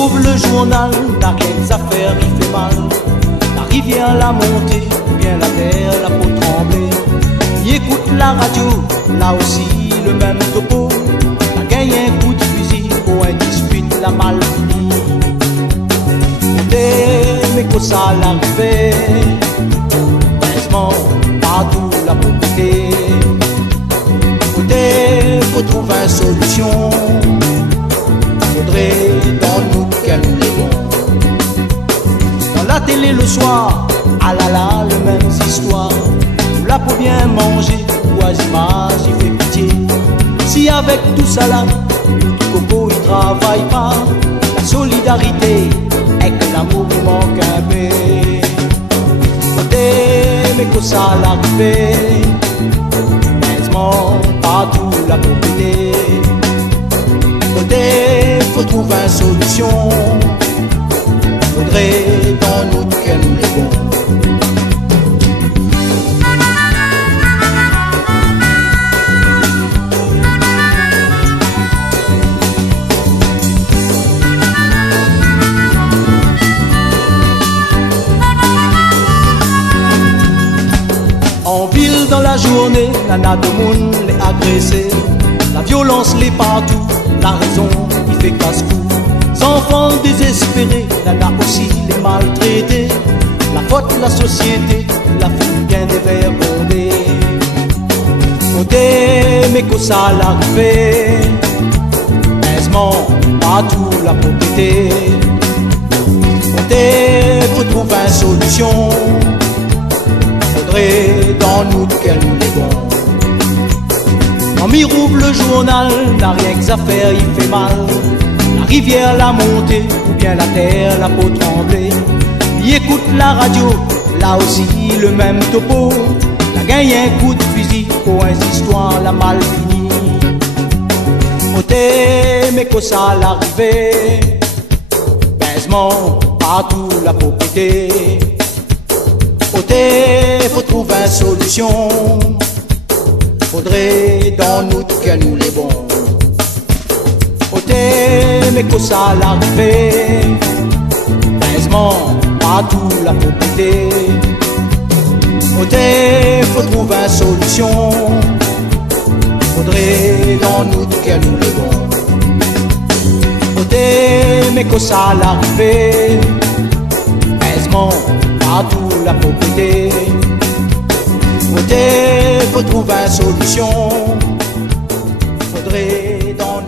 ouvre le journal, n'a rien que ça faire, il fait mal. La rivière, la montée, ou bien la terre, la peau tremblée. Il écoute la radio, là aussi le même topo. La gagne un coup de fusil, pour un dispute, la mal finie. Mais que ça l'arrivée, heureusement, partout la propriété. Côté, faut trouver une solution. Faudrait dans nous qu'elle nous les bons. Dans la télé le soir, ah là là, les mêmes histoires. Où la peau bien manger, voisinage, il fait pitié. Si avec tout ça là, tout coco il travaille pas, la solidarité et que l'amour il manque un peu. Mais que ça l'arrivée, heureusement partout la propriété. Faut trouver une solution. Faudrait dans nous qu'elle nous les bons. En ville dans la journée, nana de monde les agressés. La violence les partout, la raison il fait casse-cou. Enfants désespérés, nana aussi les maltraités. La faute la société, la fille bien dévergondée. Côté, mais que ça l'arrivée, heureusement partout la propriété. Côté, faut trouver une solution. Faudrait dans nous qu'elle nous les bons. Quand m'y rouvre le journal, n'a rien que ça faire, il fait mal. La rivière, la montée, ou bien la terre, la peau tremblée. Il écoute la radio, là aussi le même topo. La gagne un coup de fusil, pour une histoire, la mal finie. Côté, mais que ça l'arrivée, baisement, partout la propriété. Côté, faut trouver une solution. Faudrait dans nous qu'elle nous les bons. Côté, mais que ça l'arrivée, heureusement partout la propriété. Côté, faut trouver une solution. Faudrait dans nous qu'elle nous les bons. Côté, mais que ça l'arrivée, heureusement partout la propriété. Côté, faut trouver une solution. Faudrait dans